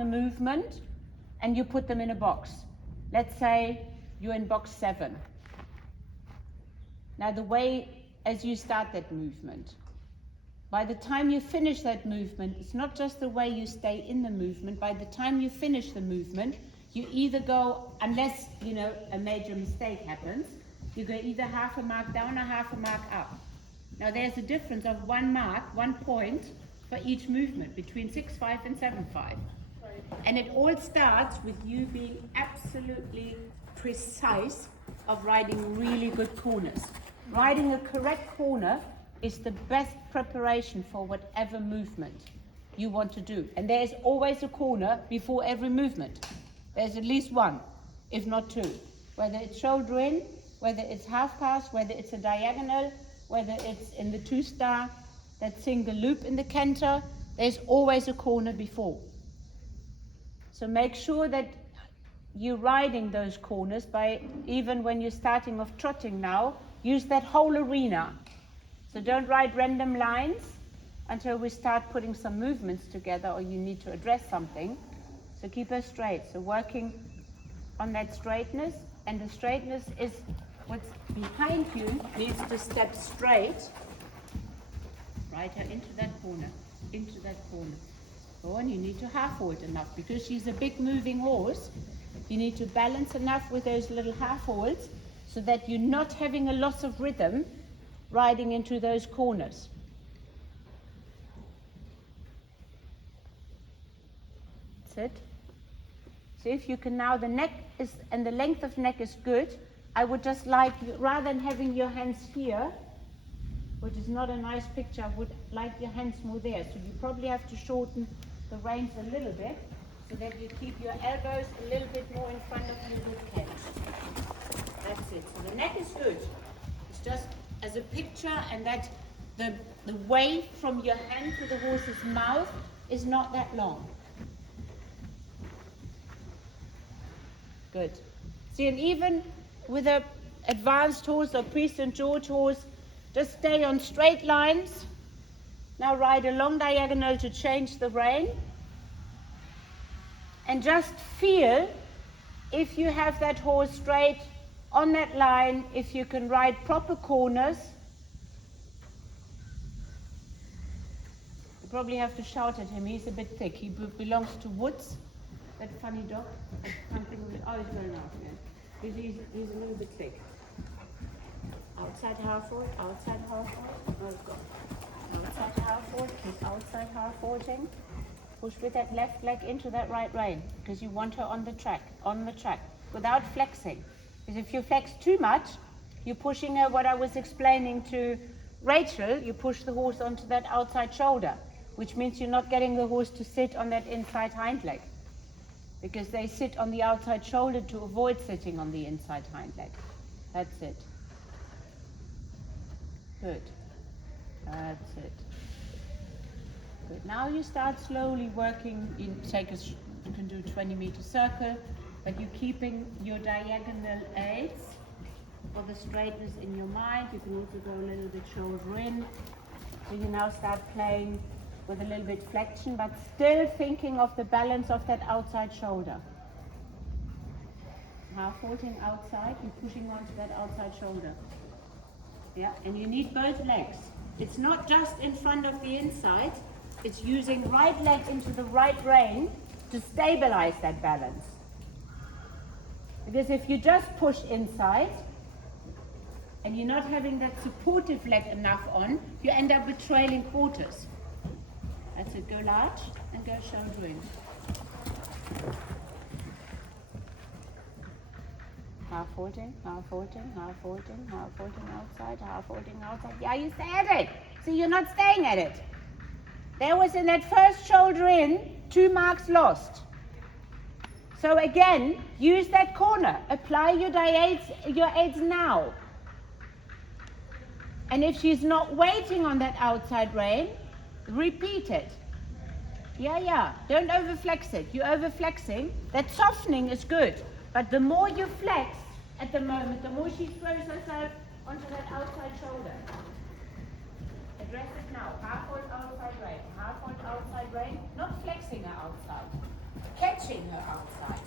a movement and you put them in a box. Let's say you're in box 7. Now the way as you start that movement, by the time you finish that movement, it's not just the way you stay in the movement. By the time you finish the movement, you either go, unless a major mistake happens, you go either half a mark down or half a mark up. Now there's a difference of 1 mark, 1 point for each movement between 6-5 and 7-5. And it all starts with you being absolutely precise of riding really good corners. Riding a correct corner is the best preparation for whatever movement you want to do. And there's always a corner before every movement. There's at least 1, if not 2. Whether it's shoulder in, whether it's half pass, whether it's a diagonal, whether it's in the 2-star, that single loop in the canter, there's always a corner before. So make sure that you're riding those corners by, even when you're starting off trotting now, use that whole arena. So don't ride random lines until we start putting some movements together or you need to address something. So keep her straight. So working on that straightness, and the straightness is what's behind you needs to step straight. Ride her into that corner, into that corner. Oh, and you need to half hold enough because she's a big moving horse. You need to balance enough with those little half holds so that you're not having a loss of rhythm riding into those corners. That's it. So if you can now, the neck is, and the length of neck is good. I would just like, rather than having your hands here, which is not a nice picture, I would like your hands more there. So you probably have to shorten the reins a little bit so that you keep your elbows a little bit more in front of your rib cage. That's it. So the neck is good. It's just as a picture, and that the way from your hand to the horse's mouth is not that long. Good. See, and even with a advanced horse or pre-St. George horse, just stay on straight lines. Now ride a long diagonal to change the rein. And just feel if you have that horse straight on that line, if you can ride proper corners. You probably have to shout at him. He's a bit thick. He belongs to Woods, that funny dog. I can't think of it. Oh, he's very nice. Yeah. He's a little bit thick. Outside half hold, outside half hold. Oh God. Outside half hold, keep outside half holding. Push with that left leg into that right rein because you want her on the track, without flexing. Because if you flex too much, you're pushing her, what I was explaining to Rachel, you push the horse onto that outside shoulder, which means you're not getting the horse to sit on that inside hind leg. Because they sit on the outside shoulder to avoid sitting on the inside hind leg. That's it. Good. That's it. Good. Now you start slowly working. You can do a 20-meter circle, but you're keeping your diagonal aids for the straightness in your mind. You can also go a little bit shoulder in. So you now start playing with a little bit flexion, but still thinking of the balance of that outside shoulder. Half holding outside, you're pushing onto that outside shoulder. Yeah, and you need both legs. It's not just in front of the inside, it's using right leg into the right rein to stabilize that balance. Because if you just push inside and you're not having that supportive leg enough on, you end up with trailing quarters. That's it, go large and go shoulder in. Half holding, half holding, half holding, half holding outside, half holding outside. Yeah, you stay at it. See, you're not staying at it. There was in that first shoulder in, 2 marks lost. So again, use that corner. Apply your aids now. And if she's not waiting on that outside rein, repeat it. Yeah. Don't overflex it. You're overflexing. That softening is good. But the more you flex at the moment, the more she throws herself onto that outside shoulder. Address it now. Half hold outside rein. Half hold outside rein. Not flexing her outside. flexing her outside.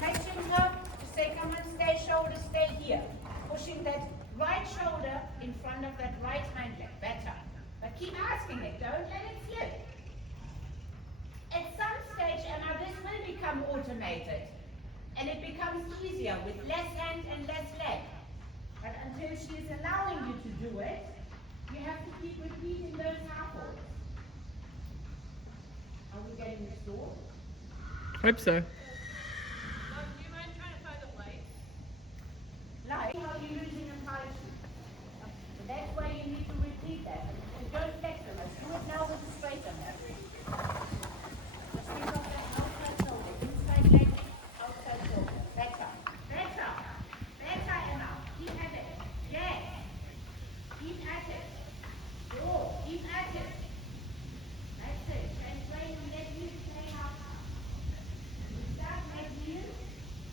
Catching her to say, come on, stay shoulder, stay here. Pushing that right shoulder in front of that right hind leg. Better. But keep asking it, don't let it slip. At some stage, Emma, this will become automated. And it becomes easier with less hand and less leg. But until she is allowing you to do it, you have to keep repeating those half holds. Are we getting restored? Hope so. Do you mind trying to find the light? Like, how are you losing a parachute? So that's why you need to repeat that. And don't flex them. Do it now with a straighter hand. Just think of that outside shoulder, inside leg, outside shoulder. Better. Better. Better, Emma. Keep at it. Yes. Keep at it. Go. Keep at it. That's it. And play and let you play half. You start like you,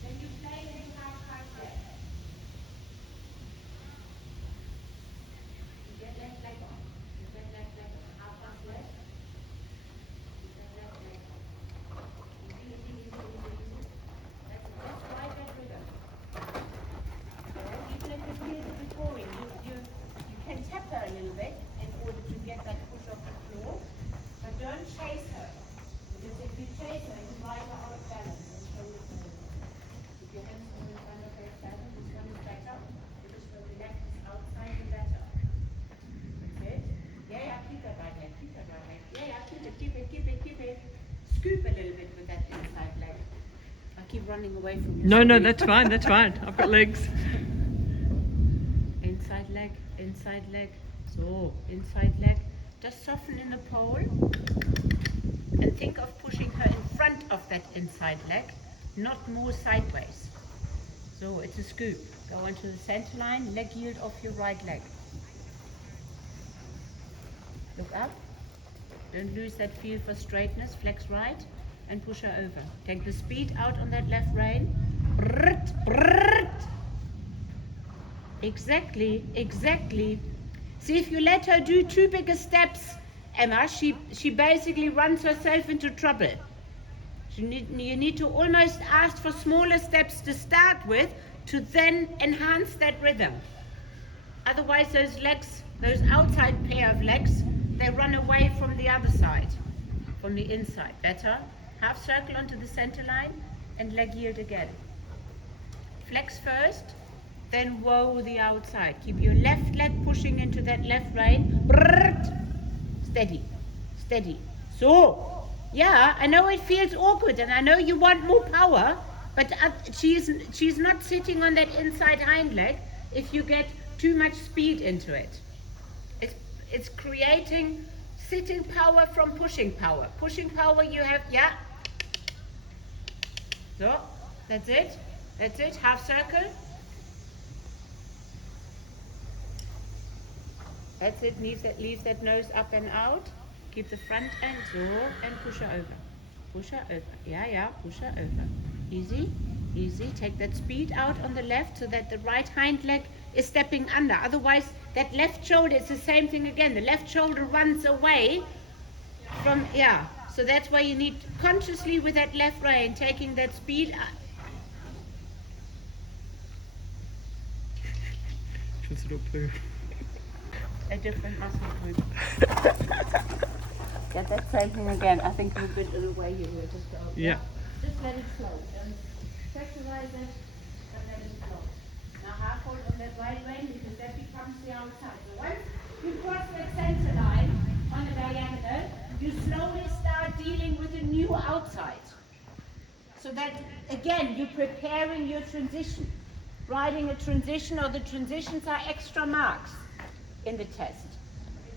then you play and you half step. You get left leg on. You get left leg on. Half left. You get left leg on. Easy. That's it. Just ride that rhythm. Even if it feels a bit boring, you can tap her a little bit in order to get that push off the floor. But don't chase her. Because if you chase her, you ride her out of balance and shoulders to the left. If your hands are in front of her saddle, this one is better. Because when the left is outside, the better. That's it. Yeah, keep that right leg. Keep that right leg. Yeah, keep it. Scoop a little bit with that inside leg. I keep running away from you. No, sorry. that's fine. That's fine. I've got legs. Inside leg, inside leg. So, inside leg. Just soften in the pole. And think of pushing her in front of that inside leg, not more sideways. So, it's a scoop. Go onto the center line, leg yield off your right leg. Look up. Don't lose that feel for straightness. Flex right and push her over. Take the speed out on that left rein. Brrrt, brrrt. Exactly. See, if you let her do too big a steps, Emma, she basically runs herself into trouble. You need to almost ask for smaller steps to start with to then enhance that rhythm. Otherwise, those legs, those outside pair of legs, they run away from the other side, from the inside. Better. Half circle onto the center line and leg yield again. Flex first, then row the outside. Keep your left leg pushing into that left rein. Brrrt. Steady. So, yeah, I know it feels awkward and I know you want more power, but she's not sitting on that inside hind leg if you get too much speed into it. It's creating sitting power from pushing power. Pushing power you have, yeah. So, that's it. Half circle. That's it. Leave that nose up and out. Keep the front end so and push her over. Yeah, push her over. Easy. Take that speed out on the left so that the right hind leg is stepping under. Otherwise, that left shoulder is the same thing again. The left shoulder runs away from, yeah. So that's why you need consciously with that left rein, taking that speed. Just a little poo. A different muscle group. Get that same thing again. I think you're a bit of the way you were just go. Yeah. Just let it flow. Don't pressurize it, but let it flow. Now half hold on that right rein because that becomes the outside. So once you cross that center line on the diagonal, you slowly start dealing with a new outside. So that again you're preparing your transition. Riding a transition or the transitions are extra marks in the test.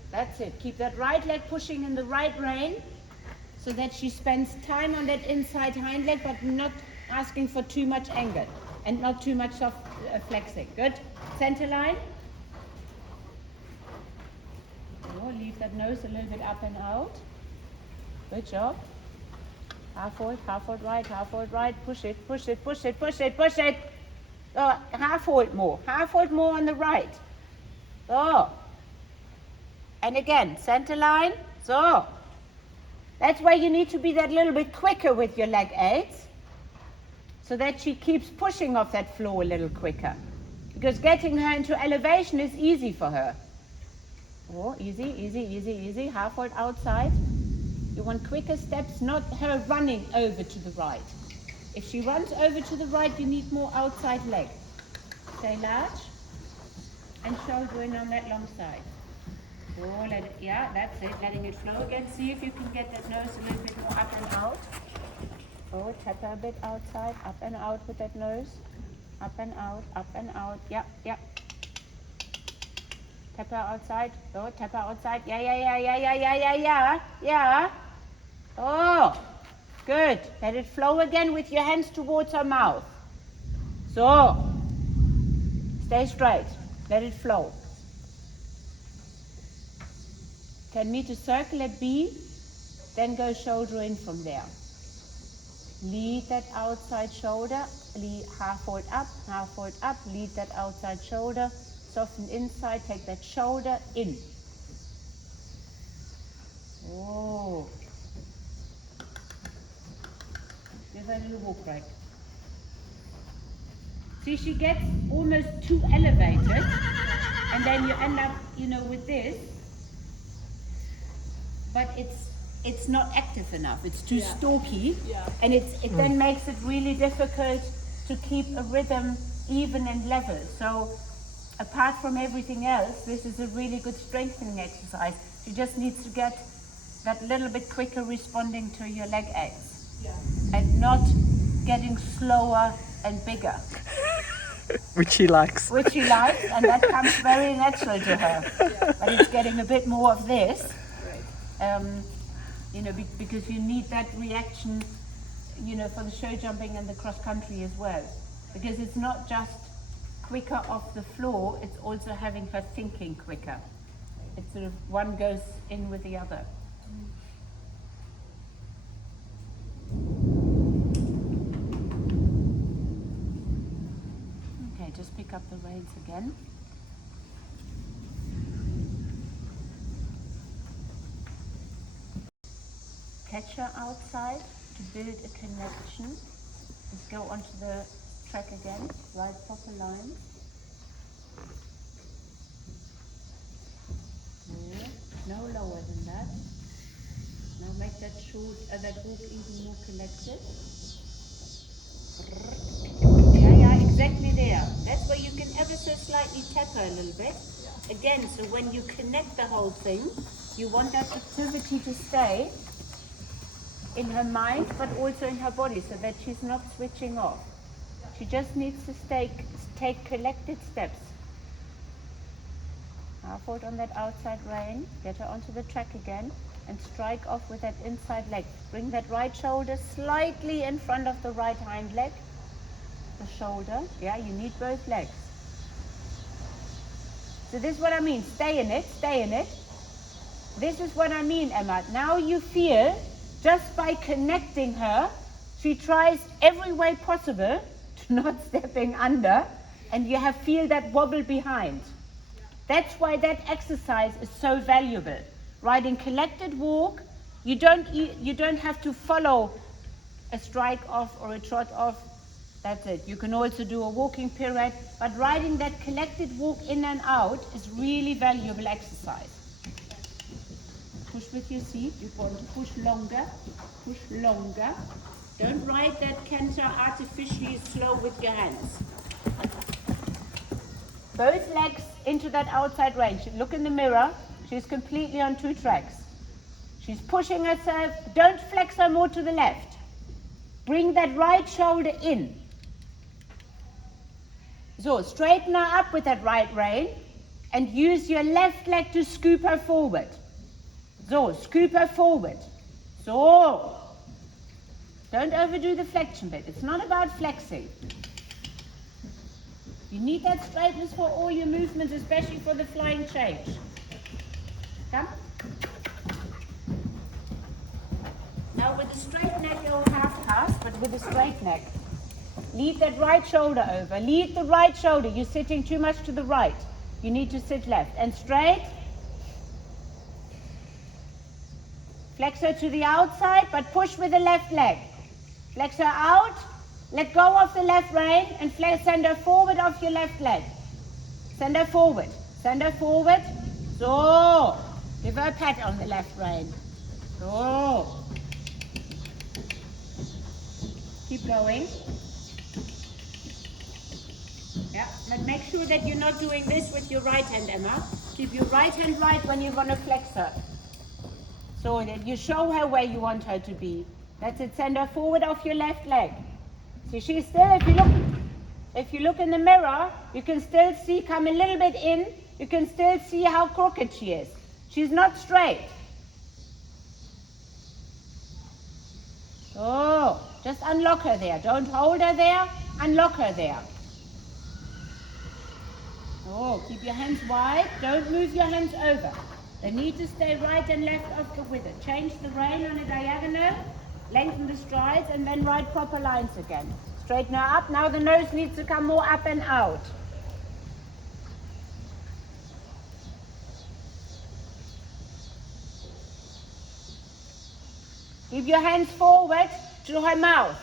That's it. Keep that right leg pushing in the right rein so that she spends time on that inside hind leg but not asking for too much angle and not too much soft flexing. Good. Center line. Oh, leave that nose a little bit up and out. Good job. Half hold right, half hold right. Push it. Oh, half hold more on the right. So, and again, center line, so, That's why you need to be that little bit quicker with your leg aids, so that she keeps pushing off that floor a little quicker. Because getting her into elevation is easy for her. Oh, easy, easy, easy, easy. Half hold outside. You want quicker steps, not her running over to the right. If she runs over to the right, you need more outside leg. Stay large and shoulder in on that long side. Oh, let it, yeah, that's it. Letting it flow again. See if you can get that nose a little bit more up and out. Oh, tap her a bit outside, up and out with that nose. Up and out, up and out. Yep, yep. Tap her outside. Oh, tap her outside. Yeah, yeah, yeah, yeah, yeah, yeah, yeah, yeah. Yeah. Oh, good. Let it flow again with your hands towards her mouth. So, stay straight. Let it flow. 10 meter circle at B, then go shoulder in from there. Lead that outside shoulder, lead half fold up, lead that outside shoulder, soften inside, take that shoulder in. Oh. Give her a little walk break. See, she gets almost too elevated, and then you end up, with this, but it's not active enough. It's too stalky, and it then makes it really difficult to keep a rhythm even and level. So apart from everything else, this is a really good strengthening exercise. She just needs to get that little bit quicker responding to your leg aids, and not getting slower and bigger. Which she likes. Which she likes, and that comes very natural to her. But it's getting a bit more of this. Because you need that reaction, for the show jumping and the cross country as well. Because it's not just quicker off the floor, it's also having her thinking quicker. It's sort of one goes in with the other. Okay, just pick up the reins again. Catch her outside to build a connection. Let's go onto the track again, right proper line. Yeah. No lower than that. Now make that that walk even more collected. Yeah, exactly there. That's where you can ever so slightly tap her a little bit. Again, so when you connect the whole thing, you want that activity to stay in her mind, but also in her body, so that she's not switching off. She just needs to take collected steps. Half hold on that outside rein, get her onto the track again, and strike off with that inside leg. Bring that right shoulder slightly in front of the right hind leg. The shoulder, yeah, you need both legs. So this is what I mean, stay in it, stay in it. This is what I mean, Emma. Now you feel, just by connecting her, she tries every way possible to not stepping under, and you feel that wobble behind. That's why that exercise is so valuable. Riding collected walk, you don't have to follow a strike off or a trot off. That's it. You can also do a walking pirouette, but riding that collected walk in and out is really valuable exercise. Push with your seat. You want to push longer. Push longer. Don't ride that canter artificially slow with your hands. Both legs into that outside range. Look in the mirror. She's completely on two tracks. She's pushing herself. Don't flex her more to the left. Bring that right shoulder in. So straighten her up with that right rein and use your left leg to scoop her forward. So, scoop her forward. So, don't overdo the flexion bit. It's not about flexing. You need that straightness for all your movements, especially for the flying change. Come. Now with a straight neck, you'll half pass, but with a straight neck. Lead that right shoulder over. Lead the right shoulder. You're sitting too much to the right. You need to sit left. And straight. Flex her to the outside, but push with the left leg. Flex her out, let go of the left rein, and send her forward off your left leg. Send her forward. Send her forward. So, give her a pat on the left rein. So, keep going. Yeah, but make sure that you're not doing this with your right hand, Emma. Keep your right hand right when you're going to flex her. So that you show her where you want her to be. That's it. Send her forward off your left leg. See, she's still, if you look in the mirror, you can still see, come a little bit in, you can still see how crooked she is. She's not straight. Oh, just unlock her there. Don't hold her there, unlock her there. Oh, keep your hands wide. Don't move your hands over. They need to stay right and left of the wither. Change the rein on a diagonal, lengthen the strides, and then ride proper lines again. Straighten her up. Now the nose needs to come more up and out. Keep your hands forward to her mouth.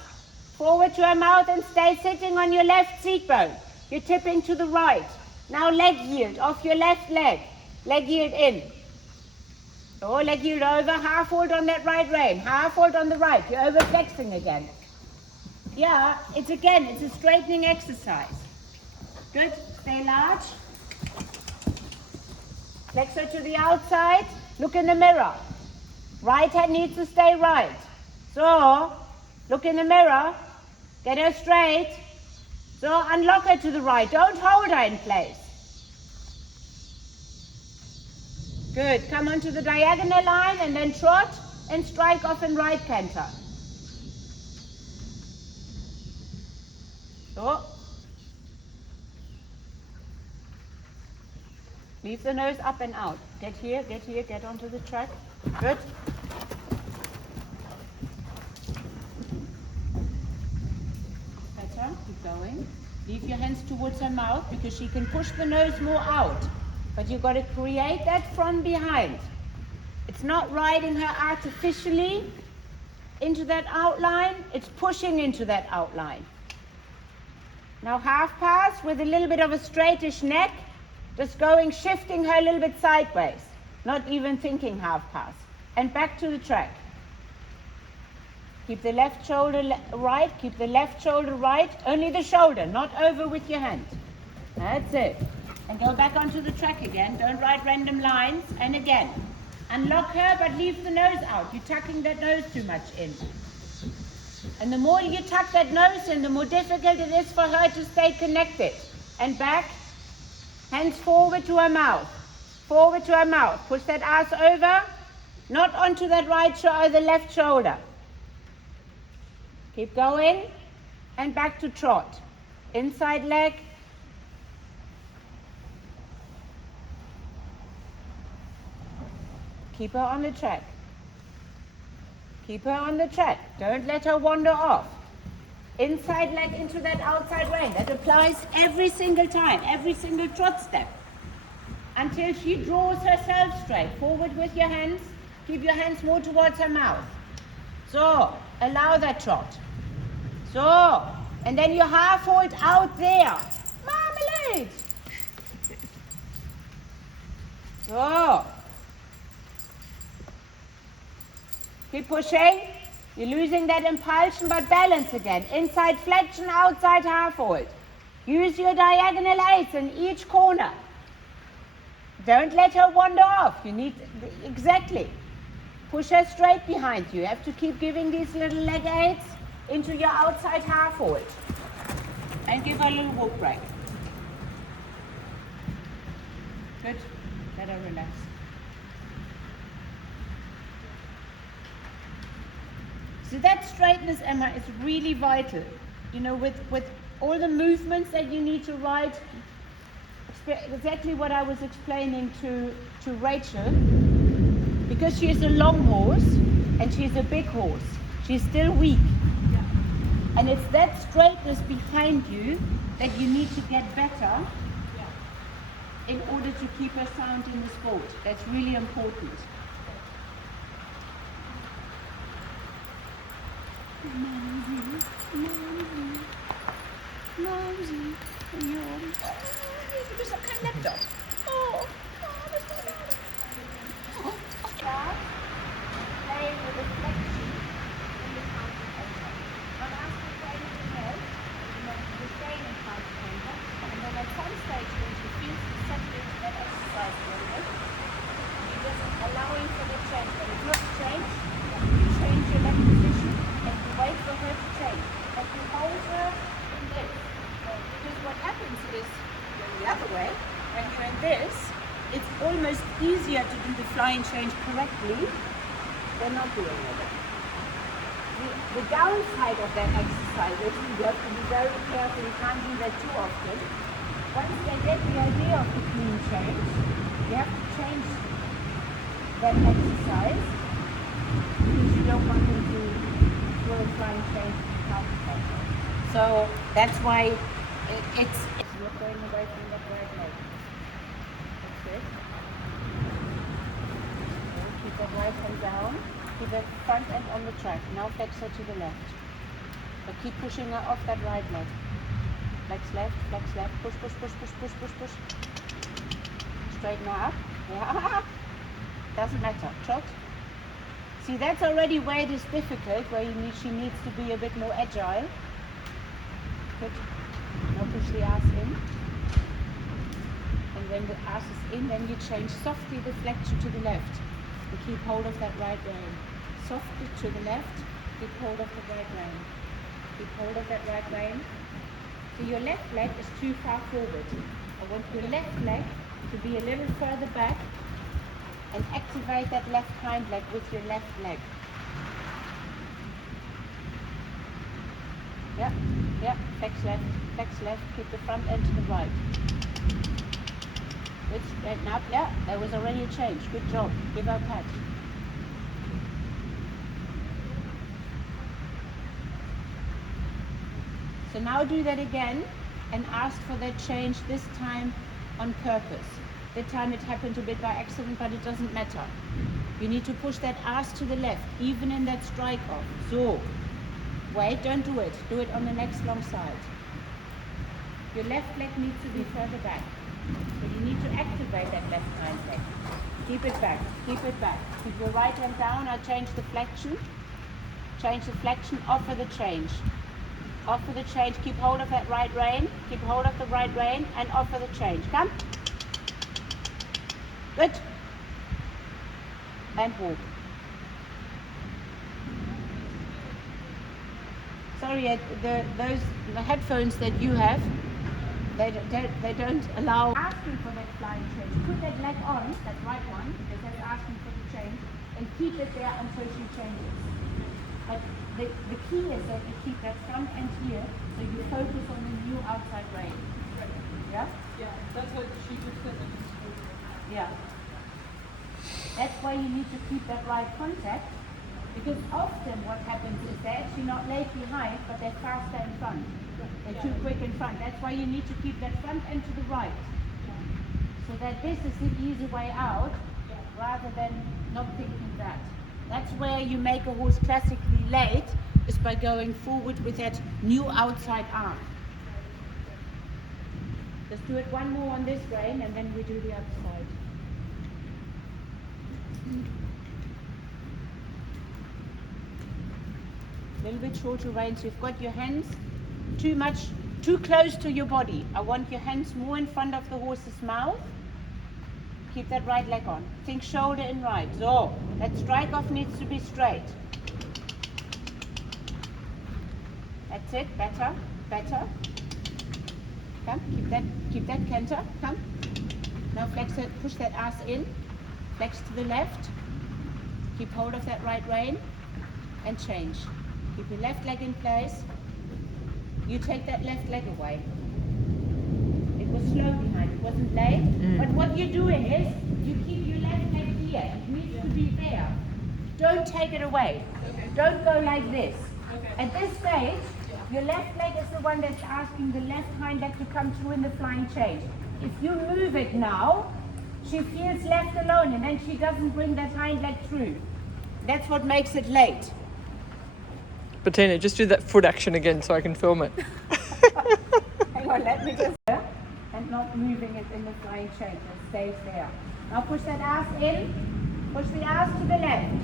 Forward to her mouth and stay sitting on your left seat bone. You're tipping to the right. Now leg yield off your left leg. Leg yield in. Oh, leg yield over. Half hold on that right rein. Half hold on the right. You're over flexing again. Yeah, it's a straightening exercise. Good. Stay large. Flex her to the outside. Look in the mirror. Right hand needs to stay right. So, look in the mirror. Get her straight. So, unlock her to the right. Don't hold her in place. Good. Come onto the diagonal line and then trot and strike off in right canter. So. Leave the nose up and out. Get here, get onto the track. Good. Better. Keep going. Leave your hands towards her mouth because she can push the nose more out. But you've got to create that from behind. It's not riding her artificially into that outline. It's pushing into that outline. Now half pass with a little bit of a straightish neck. Just going, shifting her a little bit sideways. Not even thinking half pass. And back to the track. Keep the left shoulder right. Keep the left shoulder right. Only the shoulder, not over with your hand. That's it. And go back onto the track again. Don't ride random lines. And again. Unlock her, but leave the nose out. You're tucking that nose too much in. And the more you tuck that nose in, the more difficult it is for her to stay connected. And back. Hands forward to her mouth. Forward to her mouth. Push that ass over. Not onto that right shoulder or the left shoulder. Keep going. And back to trot. Inside leg. Keep her on the track. Keep her on the track. Don't let her wander off. Inside leg into that outside rein. That applies every single time, every single trot step. Until she draws herself straight. Forward with your hands. Keep your hands more towards her mouth. So, allow that trot. So, and then you half hold out there. Marmalade! So, keep pushing. You're losing that impulsion, but balance again. Inside flexion, outside half hold. Use your diagonal eights in each corner. Don't let her wander off. You need, exactly. Push her straight behind you. You have to keep giving these little leg eights into your outside half hold. And give her a little walk break. Good. Let her relax. So that straightness, Emma, is really vital. You know, with all the movements that you need to ride, exactly what I was explaining to Rachel, because she is a long horse and she's a big horse. She's still weak. Yeah. And it's that straightness behind you that you need to get better in order to keep her sound in the sport. That's really important. Mosey, du bist doch kein Laptop. Oh, das war das. Start playing with the flexion in the counter center. Not asking for anything else, you stay in the counter center, and then at some stage when she feels to settle into that exercise a little bit, you just allowing for the change. But it's not change, you change your leg position and you wait for her to change. But you hold her in this. Because what happens is, going the other way, when you're in this, it's almost easier to do the flying change correctly than not doing it. The downside of that exercise is you have to be very careful, you can't do that too often. Once they get the idea of the clean change, you have to change that exercise because you don't want them to do a flying change to the counter center. So that's why it's not going away from that right leg. That's it. Okay, keep that right hand down. Keep that front end on the track. Now flex her to the left. But keep pushing her off that right leg. Flex left, push, push, push, push, push, push, push. Straighten her up. Yeah. Doesn't matter. Trot. See, that's already where it is difficult, where she needs to be a bit more agile. Good. Now push the ass in. And when the ass is in, then you change softly the flexion to the left. And keep hold of that right rein. Softly to the left, keep hold of the right rein. Keep hold of that right rein. So your left leg is too far forward. I want your left leg to be a little further back and activate that left hind leg with your left leg. Yeah, flex left, keep the front end to the right. Good, straighten up, yeah, there was already a change, good job, give her a pat. So now do that again and ask for that change, this time on purpose. That time it happened a bit by accident, but it doesn't matter. You need to push that ass to the left, even in that strike off. So, wait, don't do it. Do it on the next long side. Your left leg needs to be further back. So you need to activate that left hind leg. Keep it back, keep it back. Keep your right hand down, I'll change the flexion. Change the flexion, offer the change. Offer the change, keep hold of that right rein. Keep hold of the right rein and offer the change. Come. Good. And walk. Sorry, those headphones that you have, they don't allow asking for that flying change. Put that leg on, that right one, because that's asking for the change, and keep it there until she changes. But the key is that you keep that front end here, so you focus on the new outside rein. Yeah? Yeah, that's what she just said. Yeah. That's why you need to keep that right contact, because often what happens is they're actually not late behind, but they're faster in front. They're too quick in front. That's why you need to keep that front end to the right, so that this is the easy way out, rather than not thinking that. That's where you make a horse classically late, is by going forward with that new outside arm. Let's do it one more on this rein, and then we do the other side. A little bit shorter reins. You've got your hands too close to your body. I want your hands more in front of the horse's mouth. Keep that right leg on. Think shoulder in right. So that strike off needs to be straight. That's it. Better. Come. Keep that canter. Come. Now flex it. Push that ass in. Flex to the left. Keep hold of that right rein and change. Keep your left leg in place. You take that left leg away. It was slow behind, it wasn't late. But what you're doing is, you keep your left leg here. It needs to be there. Don't take it away. Okay. Don't go like this. Okay. At this stage, your left leg is the one that's asking the left hind leg to come through in the flying change. If you move it now, she feels left alone and then she doesn't bring that hind leg through. That's what makes it late. Bettina, just do that foot action again so I can film it. Hang on, let me just... And not moving it in the flying change, it stays there. Now push that ass in, push the ass to the left.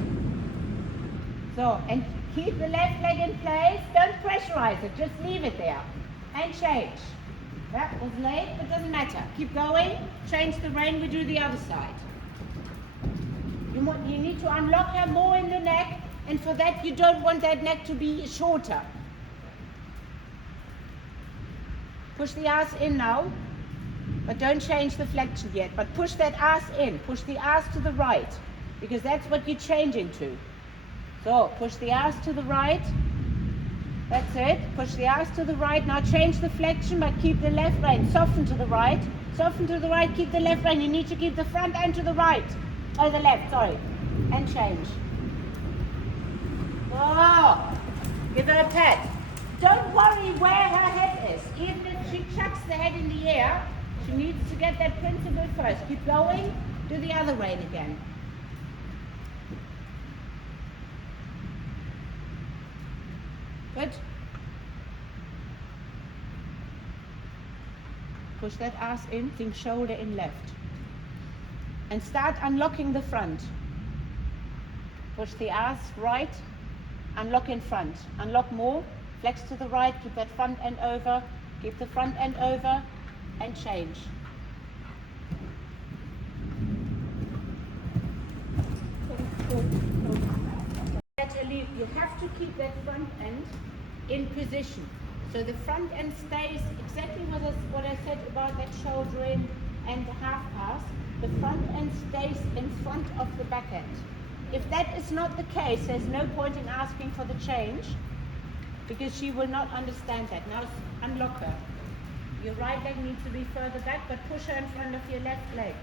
So, and keep the left leg in place, don't pressurize it, just leave it there. And change. That was late, but doesn't matter. Keep going, change the rein, we do the other side. You need to unlock her more in the neck, and for that you don't want that neck to be shorter. Push the ass in now, but don't change the flexion yet, but push that ass in, push the ass to the right, because that's what you're changing to. So, push the ass to the right, that's it, push the ass to the right, now change the flexion, but keep the left rein, soften to the right, keep the left rein, you need to keep the front end to the right, or the left, sorry, and change. Oh, give her a pat. Don't worry where her head is, even if she chucks the head in the air, she needs to get that principle first. Keep going, do the other rein again. Good. Push that ass in, think shoulder in left. And start unlocking the front. Push the ass right, unlock in front. Unlock more, flex to the right, keep that front end over, keep the front end over, and change. You have to keep that front end in position. So the front end stays exactly what I said about that shoulder in and the half pass. The front end stays in front of the back end. If that is not the case, there's no point in asking for the change, because she will not understand that. Now unlock her. Your right leg needs to be further back, but push her in front of your left leg.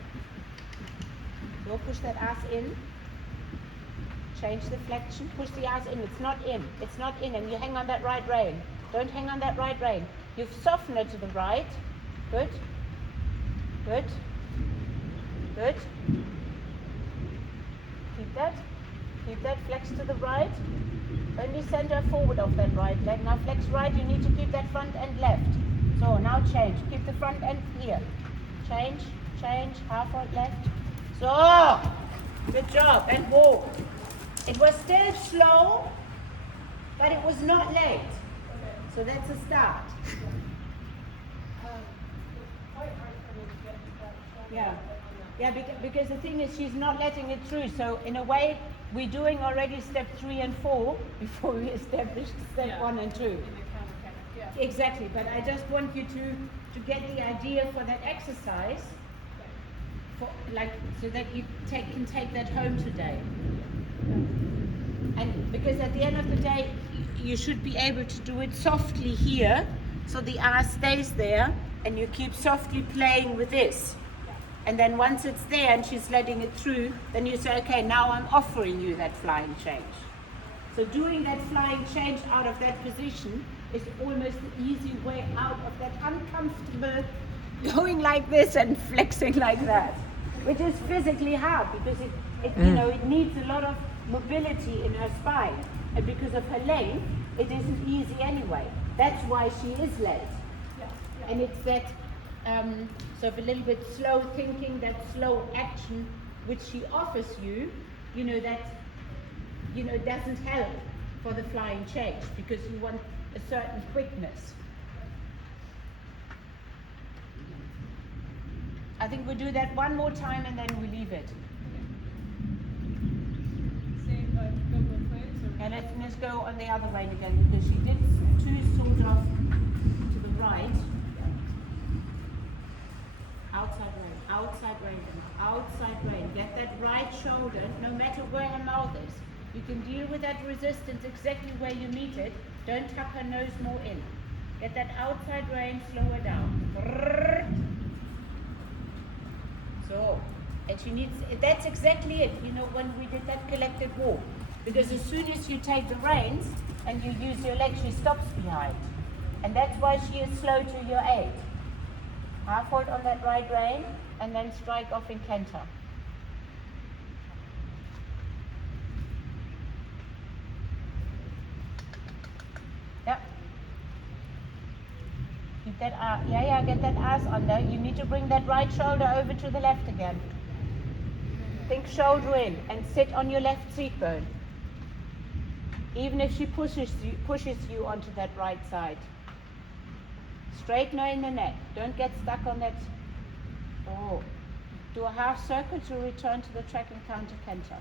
So push that ass in. Change the flexion, push the ass in, it's not in, and you hang on that right rein. Don't hang on that right rein. You've softened it to the right. Good. Good. Good. Keep that, flex to the right. Only send her forward off that right leg. Now flex right, you need to keep that front end left. So now change, keep the front end here. Change, half right left. So, good job, and walk. It was still slow, but it was not late. So that's a start. Yeah, because the thing is she's not letting it through. So in a way, we're doing already step 3 and 4 before we establish step 1 and 2. Exactly, but I just want you to get the idea for that exercise, so that you can take that home today. And because at the end of the day, you should be able to do it softly here, so the ass stays there, and you keep softly playing with this. And then once it's there and she's letting it through, then you say, okay, now I'm offering you that flying change. So doing that flying change out of that position is almost the easy way out of that uncomfortable going like this and flexing like that, which is physically hard because it needs a lot of mobility in her spine, and because of her length, it isn't easy anyway. That's why she is late. And it's that sort of a little bit slow thinking, that slow action which she offers you, that doesn't help for the flying change, because you want a certain quickness. I think we'll do that one more time and then we leave it. And let's go on the other way again, because she did two sort of to the right. Outside rein. Get that right shoulder, no matter where her mouth is. You can deal with that resistance exactly where you meet it. Don't tuck her nose more in. Get that outside rein, slow her down. So, and she needs, that's exactly it, when we did that collected walk. Because as soon as you take the reins and you use your legs, she stops behind. And that's why she is slow to your aid. Half hold on that right rein, and then strike off in canter. Yep. Keep that ass, get that ass under. You need to bring that right shoulder over to the left again. Think shoulder in and sit on your left seat bone. Even if she pushes you onto that right side. Straighten her in the neck. Don't get stuck on that. Oh. Do a half circle to return to the track and counter canter.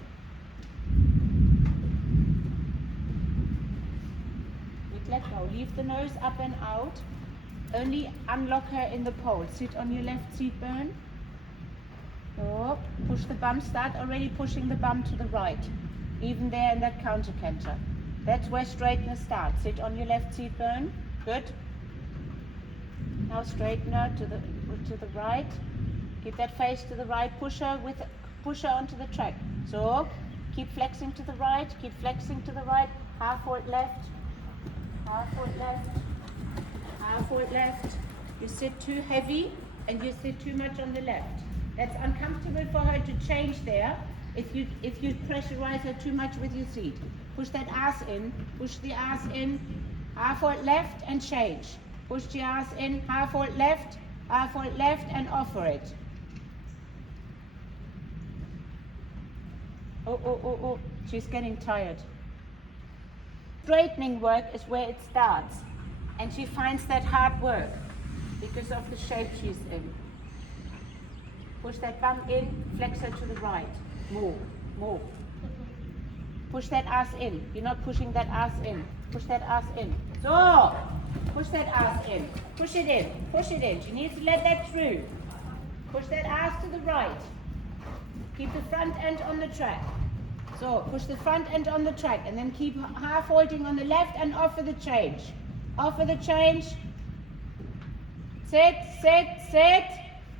Let go. Leave the nose up and out. Only unlock her in the pole. Sit on your left seat bone. Oh, push the bum. Start already pushing the bum to the right. Even there in that counter canter. That's where straightness starts. Sit on your left seat bone. Good. Now straighten her to the right. Keep that face to the right. Push her onto the track. So keep flexing to the right. Keep flexing to the right. Half foot left. Half foot left. Half foot left. You sit too heavy and you sit too much on the left. That's uncomfortable for her to change there if you pressurize her too much with your seat. Push that ass in. Push the ass in. Half foot left and change. Push the ass in. Half foot left and offer it. Oh. She's getting tired. Straightening work is where it starts. And she finds that hard work because of the shape she's in. Push that bum in, flex her to the right. More. Push that ass in. You're not pushing that ass in. Push that ass in. So, push that ass in. Push it in. Push it in. She needs to let that through. Push that ass to the right. Keep the front end on the track. So, push the front end on the track and then keep half holding on the left and offer the change. Offer the change. Sit.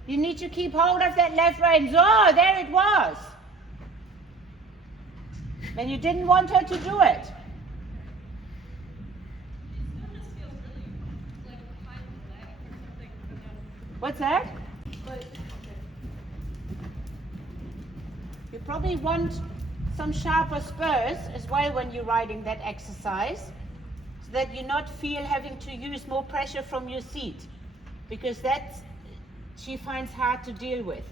You need to keep hold of that left rein. So, there it was. Then you didn't want her to do it. What's that? You probably want some sharper spurs as well when you're riding that exercise, so that you not feel having to use more pressure from your seat, because that's she finds hard to deal with.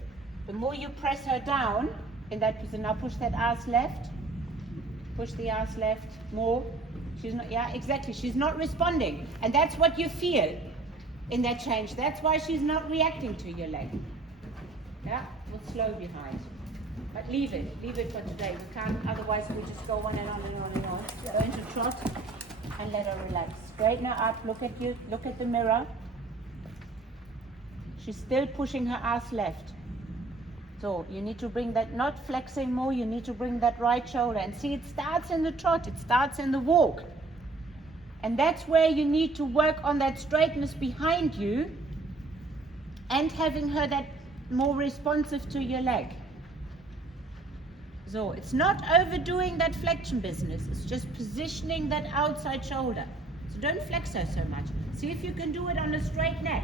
The more you press her down in that position, now push that ass left, push the ass left, more. She's not, exactly, she's not responding, and that's what you feel in that change. That's why she's not reacting to your leg. We'll slow behind. But leave it for today. We can't, otherwise we just go on and on and on and on. Go into trot and let her relax. Straighten her up, look at you, look at the mirror. She's still pushing her ass left. So you need to bring that, not flexing more, you need to bring that right shoulder. And see, it starts in the trot, it starts in the walk. And that's where you need to work on that straightness behind you and having her that more responsive to your leg. So it's not overdoing that flexion business, it's just positioning that outside shoulder. So don't flex her so much. See if you can do it on a straight neck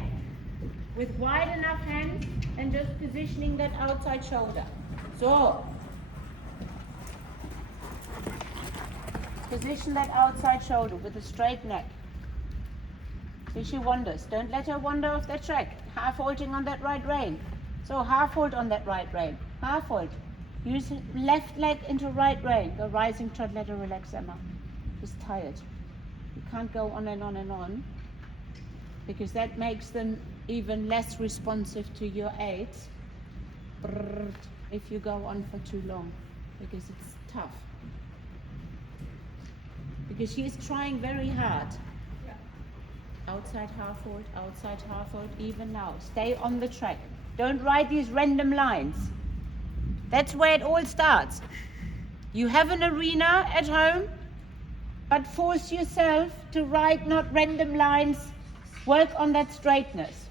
with wide enough hands and just positioning that outside shoulder. So position that outside shoulder with a straight neck. See, she wanders. Don't let her wander off that track. Half holding on that right rein. So half hold on that right rein. Half hold. Use left leg into right rein. Go rising trot, let her relax, Emma. She's tired. You can't go on and on and on, because that makes them even less responsive to your aids if you go on for too long, because it's tough. Because she is trying very hard. Outside half hold, even now. Stay on the track. Don't ride these random lines. That's where it all starts. You have an arena at home, but force yourself to ride not random lines. Work on that straightness.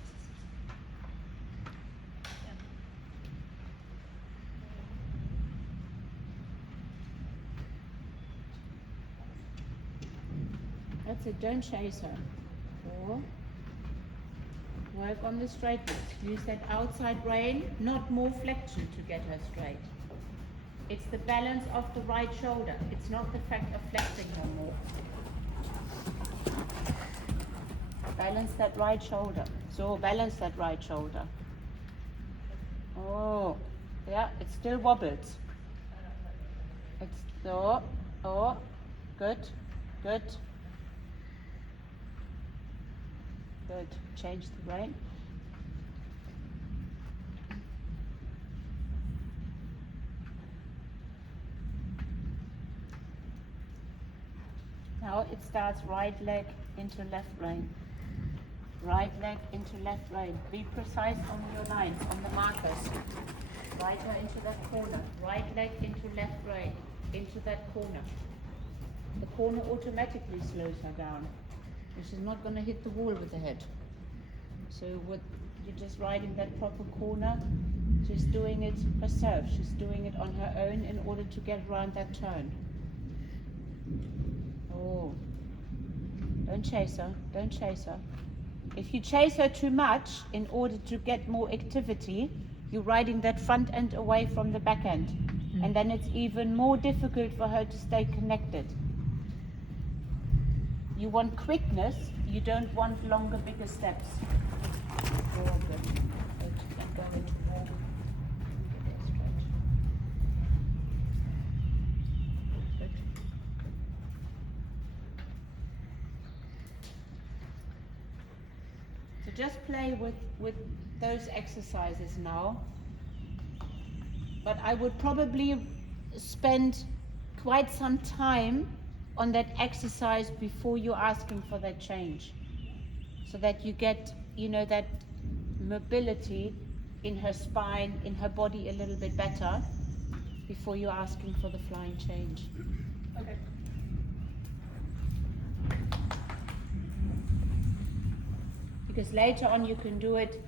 That's it, don't chase her. Or work on the straightness. Use that outside rein, not more flexion to get her straight. It's the balance of the right shoulder. It's not the fact of flexing her more. Balance that right shoulder. So balance that right shoulder. Oh, yeah, it still wobbles. It's so, oh, good, good, good. Change the rein. Now it starts right leg into left rein. Right leg into left rein. Be precise on your lines, on the markers. Right her into that corner. Right leg into left rein. Into that corner. The corner automatically slows her down. And she's not going to hit the wall with the head. So you're just riding that proper corner. She's doing it herself. She's doing it on her own in order to get around that turn. Oh. Don't chase her. Don't chase her. If you chase her too much in order to get more activity, you're riding that front end away from the back end. And then it's even more difficult for her to stay connected. You want quickness, you don't want longer, bigger steps. Oh, good. Good. Keep going to walk. Get that stretch. Good. So just play with those exercises now. But I would probably spend quite some time on that exercise before you're asking for that change. So that you get, that mobility in her spine, in her body a little bit better before you're asking for the flying change. Okay. Because later on you can do it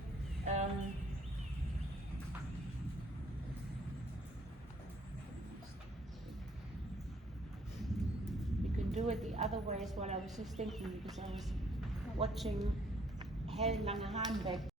do it the other way as well. I was just thinking because I was watching Helen Lange Hahnbeck